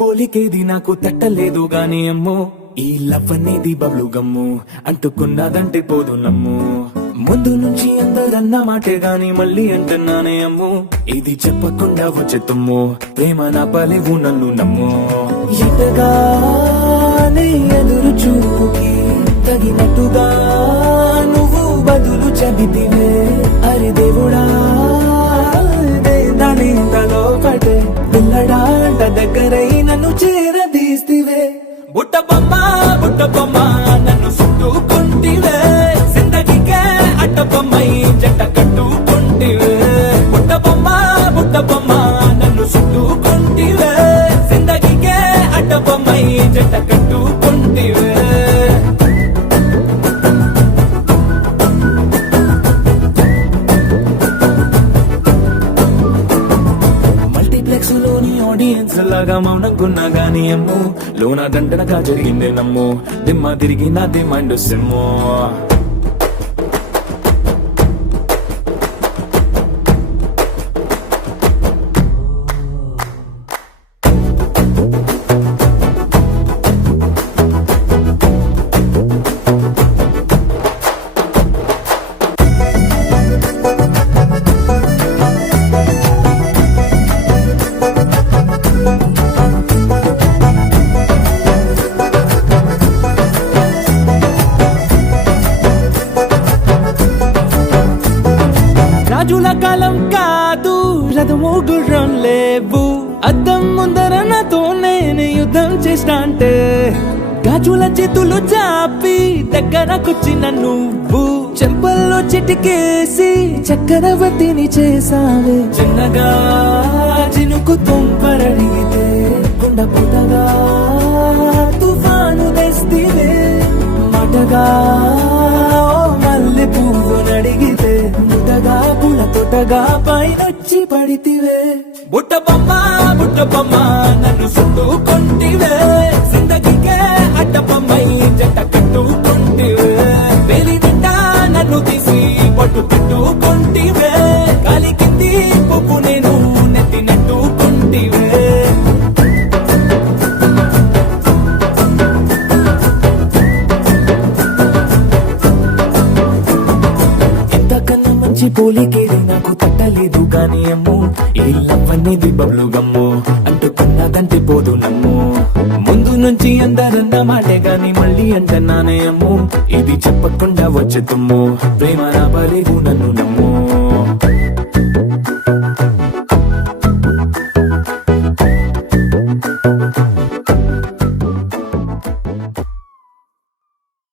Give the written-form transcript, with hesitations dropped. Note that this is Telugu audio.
పోలికేది నాకు తట్టలేదు గాని అమ్మో ఈ లవ్ అనేది బబ్లు గమ్ము అంటుకున్నదంటే పోదు నమ్ము ముందు నుంచి అందరన్న మాటే గాని మళ్ళీ అంటున్నానే అమ్ము ఇది చెప్పకుండా వచ్చేతుమ్ము ప్రేమ నా పలేవు నన్ను నమ్ము ఎటగానే ఎదురు చూకి తగినట్టుగా నువ్వు బదులు చెబితివే అరే దేవుడా దానింతలో పడే పిల్లడాంట దగ్గరై నన్ను చేరదీస్తివే బుట్ట బొమ్మ నన్ను చుట్టుకుంటివే జిందగీకే అడ్డ బొమ్మై జంట కట్టుకుంటివే బుట్ట బొమ్మ నన్ను చుట్టుకుంటివే జిందగీకే అడ్డ బొమ్మై జంట కట్టుకుంటివే లోని ఆడియన్స్ లాగా మౌనంకున్నా గానీ అమ్ము లోన దండనగా జరిగిందే నమ్ము దిమ్మ తిరిగి నాది మైండ్ సిమ్ము రాజుల కాలం కాదు రథము గుర్రం లేవు అద్దం ముందర నాతో నేను యుద్ధం చేస్తా అంటే గాజుల చేతులు చాపి దగ్గరకొచ్చిన నువ్వు చెంపల్లో చిటికేసి చక్రవర్తిని చేసావే చిన్నగా చినుకు తుంపరడిగితే గుండ పుట్టగా తుఫాను తెస్తివే మాటగా మల్లె పువ్వు నడిగితే ముటగా పుల తొటగా పైనొచ్చి పడితివే బుట్ట బొమ్మ నన్ను చుట్టుకుంటివే జిందగీకే అడ్డ బొమ్మై జంట కట్టుకుంటివే వేలి నిండా నన్ను తీసి పట్టు పెట్టుకుంటివే కాలి కింది పువ్వు నేను నెత్తినట్టుకుంటివే పోలికేది నాకు తట్టలేదు గాని అమ్ము ఈ లవ్ అనేది బబ్లు గమ్ము అంటుకున్నదంటే పోదు నమ్ము ముందు నుంచి అందరన్న మాటే గాని మళ్ళీ అంటున్నానే అమ్ము ఇది చెప్పకుండా వచ్చే తుమ్ము ప్రేమ నా పలేవు నన్ను